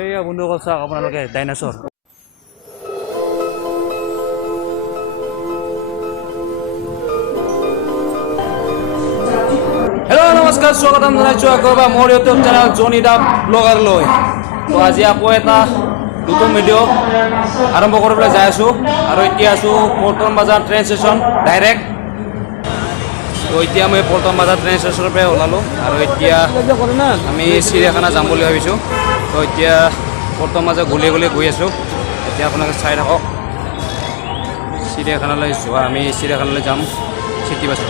এইয়া বন্ধুসকল চাওক আপোনালোকে ডাইনাছৰ হেল্ল' নমস্কাৰ স্বাগতম জনাইছোঁ আকৌ এবাৰ মোৰ ইউটিউব চেনেল জনি দা ব্লগাৰলৈ তো আজি আকৌ এটা নতুন ভিডিঅ' আৰম্ভ কৰিবলৈ যাই আছোঁ আৰু এতিয়া আছোঁ পল্টন বজাৰ ট্ৰেইন ষ্টেচন ডাইৰেক্ট তো এতিয়া মই পল্টন বজাৰ ট্ৰেইন ষ্টেচনৰ পৰা ওলালোঁ আৰু এতিয়া আমি চিৰিয়াখানা যাম বুলি ভাবিছোঁ তো এতিয়া পল্টন বজাৰ গলি গৈ আছোঁ এতিয়া আপোনালোকে চাই থাকক চিৰিয়াখানালৈ যোৱা আমি চিৰিয়াখানালৈ যাম চিটি বাছত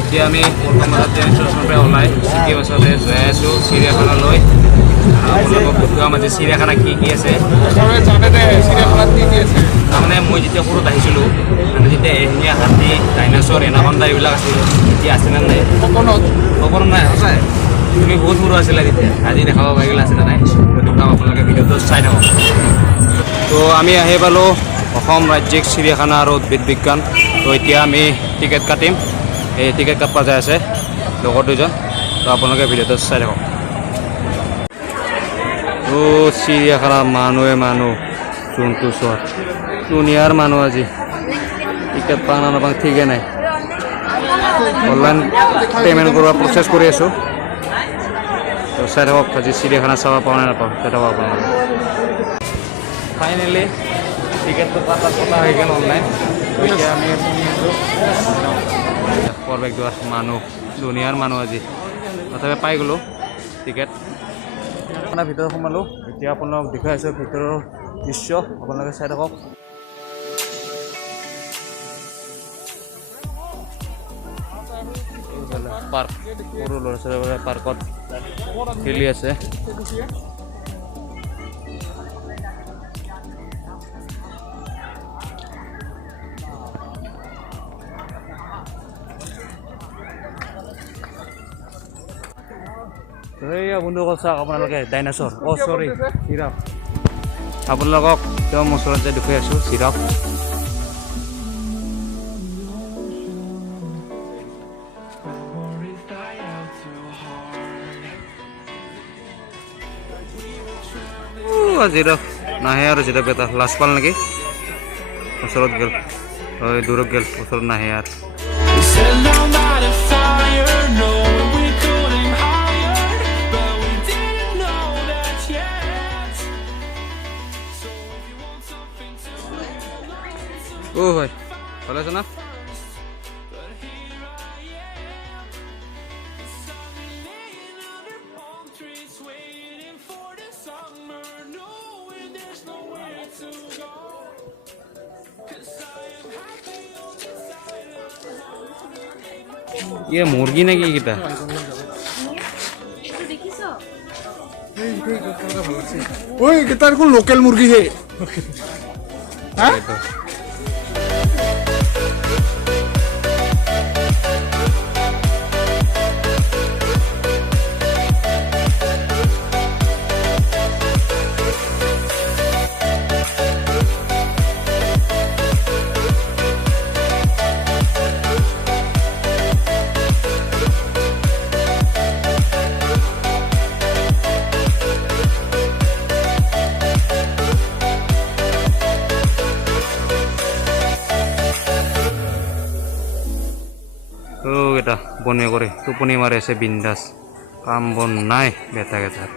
এতিয়া আমি পল্টন বজাৰ ট্ৰেইন ষ্টেচনৰ পৰা ওলাই চিটি বাছতে যাই আছোঁ চিৰিয়াখানালৈ আপোনালোকক সুধিম আজি চিৰিয়াখানা কি আছে তাৰমানে মই যেতিয়া সৰুত আহিছিলোঁ মানে যেতিয়া এশিঙীয়া হাতী ডাইনাছৰ এনাকণ্ডা এইবিলাক আছিল এতিয়া আছেনে নাই সকলো নাই সঁচাই তুমি বহুত সৰু আছিলা তেতিয়া আজি দেখাব পাৰিলে আছিলে নাই দেখাম আপোনালোকে ভিডিঅ'টো চাই থাকক তো আমি আহি পালোঁ অসম ৰাজ্যিক চিৰিয়াখানা আৰু উদ্ভিদ বিজ্ঞান তো এতিয়া আমি টিকেট কাটিম এই টিকেট কাটবা যাই আছে লগৰ দুজন তো আপোনালোকে ভিডিঅ'টো চাই থাকক তো চিৰিয়াখানা মানুহ জন্তু চোৱাৰ দুনিয়াৰ মানুহ আজি টিকেট পাওঁ না নাপাওঁ ঠিকে নাই অনলাইন পে'মেণ্ট কৰাৰ প্ৰচেছ কৰি আছোঁ তো চাই থাকক আজি চিৰিয়াখানা চাব পাওঁ নে নাপাওঁ চাই থাকক আপোনালোকে ফাইনেলি টিকেটটো কটা হৈ গ'ল অনলাইন এতিয়া আমি পৰৱেশ দুৱাৰ মানুহ দুনিয়াৰ মানুহ আজি তথাপি পাই গ'লোঁ টিকেট আপোনাৰ ভিতৰত সোমালোঁ এতিয়া আপোনালোকক দেখুৱাই আছোঁ ভিতৰৰ দৃশ্য আপোনালোকে চাই থাকক পাৰ্ক সৰু ল'ৰা ছোৱালীবোৰে পাৰ্কত খেলি আছে এইয়া বন্ধুসকল চাওক আপোনালোকে ডাইনাছৰ চৰি জিৰাফ আপোনালোকক একদম ওচৰত যে দেখুৱাই আছোঁ জিৰাফ জিৰাফ নাহে আৰু জিৰাফ এটা লাজ পাল নেকি ওচৰত গ'ল হয় দূৰত গ'ল ওচৰত নাহে আৰু হয় ভালো আছো না ये मुर्गी ना की किता ओए किता को लोकल मुर्गी है हां এটা বনে করে টোপনি মারে আছে বিন্দাস কাম বন নাই বেটা গেছার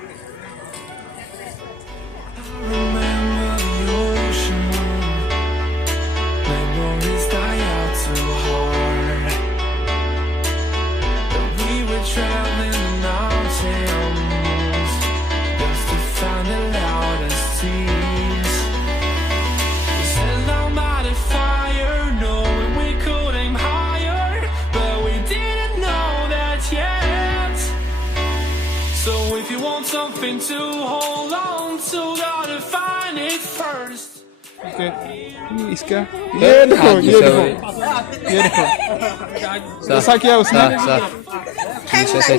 Something to hold on to, gotta find it first. Okay. इसका ये देखो ऐसा किया उसने से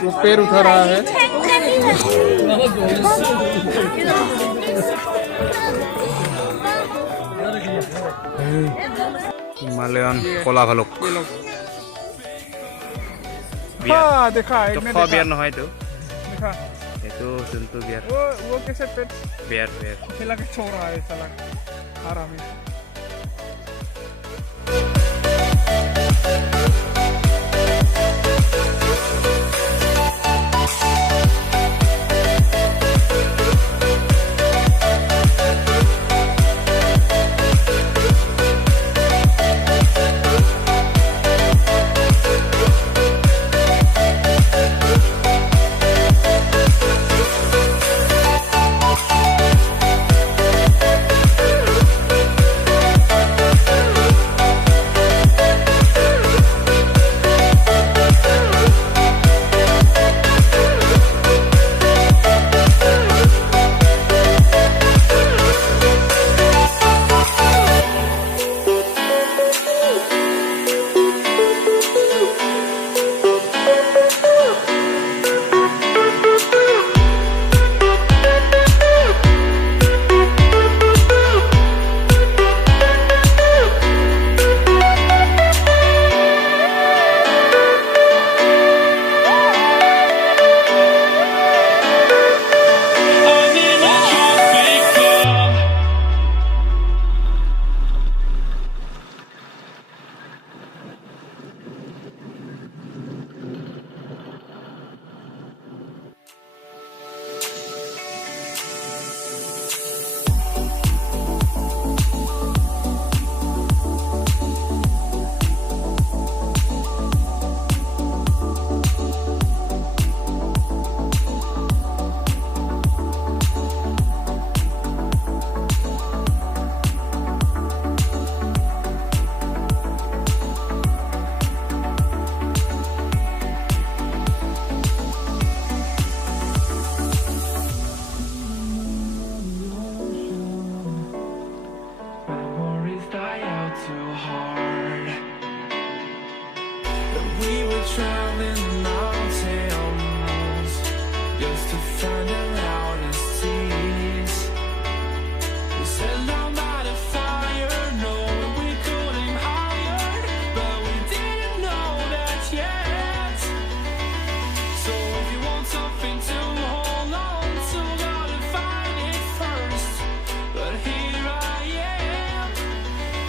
वो पैर उठा रहा है हिमालयन कला भालुक हाँ देखा तो एक ने खा देखा बियर নহয় তো देखा এইটো যোনটো বিয়াৰ वो कैसे पेट বিয়াৰ বিয়াৰ खिला के छोड़ रहा है साला आराम है I'm in a tropic club. Memories die out too hard. But we were traveling the mountains just to find the loudest seas. We sat down by the fire, knowing we could aim higher, but we didn't know that yet. So if you want something to hold on to, gotta find it first. But here I am,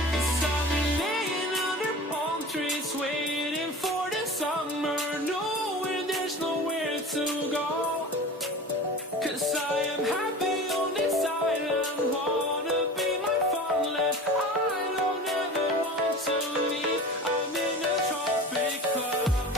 'cause I've been laying under palm trees, waiting for the summer, knowing there's nowhere to go. 'Cause I am happy on this island, wanna be my farmland. I don't ever want to leave, I'm in a tropic club.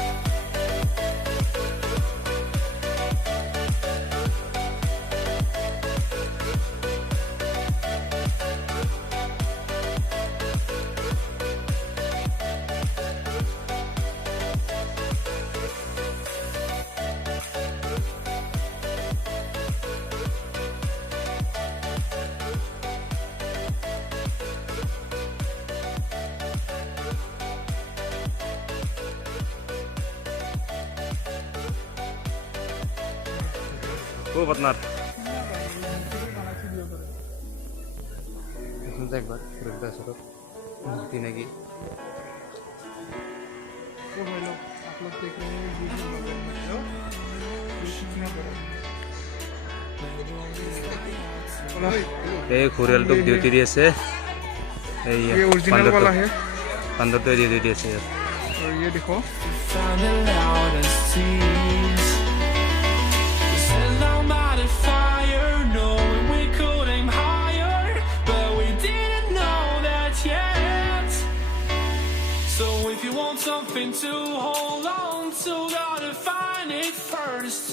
খুব আপনার শুনতে একবার পুরোটা সড়ক মূর্তি নাকি तो भाई लोग आप लोग देख रहे हैं वीडियो बगल में जो ये कितना बड़ा এই ঘৰিয়ালটোক ডিউটি দি আছে এই ये ओरिजिनल वाला है বান্দৰটোৱে ডিউটি দি আছে और ये देखो Found the loudest seas. We sat down by the fire, knowing we could aim higher, but we didn't know that yet. So if you want something to hold on to, gotta find it first.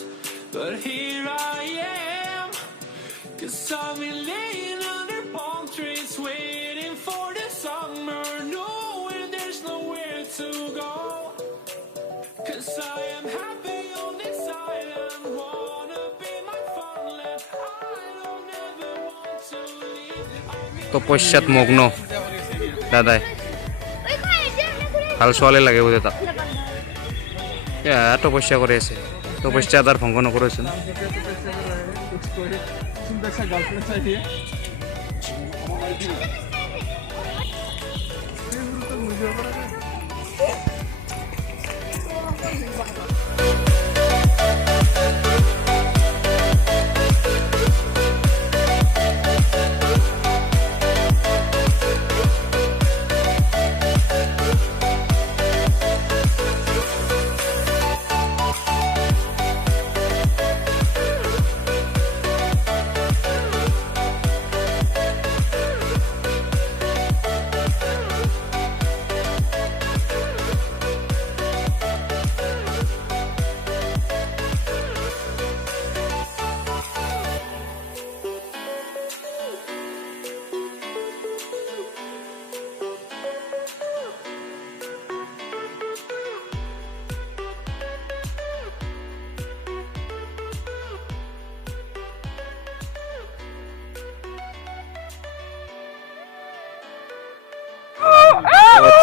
But here I am, 'cause I've been laying under palm trees, waiting for the summer, knowing there's nowhere to go. 'Cause I am happy on this island, wanna be my farmland. I don't ever want to leave, I'm in তপস্যাত মগ্ন দাদাই ভাল ছোৱালী লাগে বোধে তাক তপস্যা কৰি আছে তপস্যা তাৰ ভংগ নকৰেচোন सुंदर सा गर्लफ्रेंड चाहिए मुझे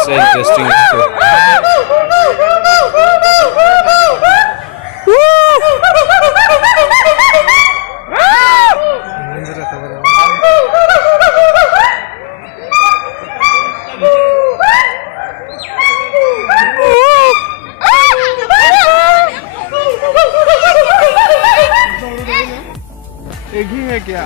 আছে ইন্টারেস্টিং কিছু एक ही है क्या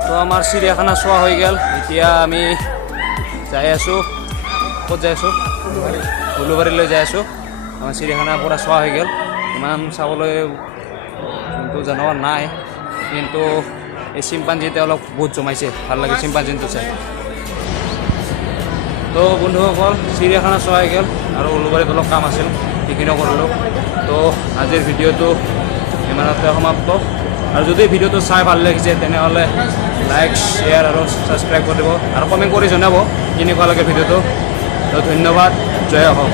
তো আমাৰ চিৰিয়াখানা চোৱা হৈ গ'ল এতিয়া আমি যাই আছোঁ ক'ত যাই আছোঁ উলুবাৰীলৈ যাই আছোঁ আমাৰ চিৰিয়াখানা পূৰা চোৱা হৈ গ'ল ইমান চাবলৈ যোনটো জানোৱাৰ নাই কিন্তু এই চিম্পাঞ্জিতে অলপ বহুত জমাইছে ভাল লাগে চিম্পাঞ্জিটো চাই তো বন্ধুসকল চিৰিয়াখানা চোৱা হৈ গ'ল আৰু উলুবাৰীত অলপ কাম আছিল সেইখিনিও কৰিলোঁ তো আজিৰ ভিডিঅ'টো ইমানতে সমাপ্ত আৰু যদি ভিডিঅ'টো চাই ভাল লাগিছে তেনেহ'লে লাইক শ্বেয়াৰ আৰু ছাবস্ক্ৰাইব কৰি দিব আৰু কমেণ্ট কৰি জনাব কেনেকুৱা লাগে ভিডিঅ'টো তো ধন্যবাদ জয় হওক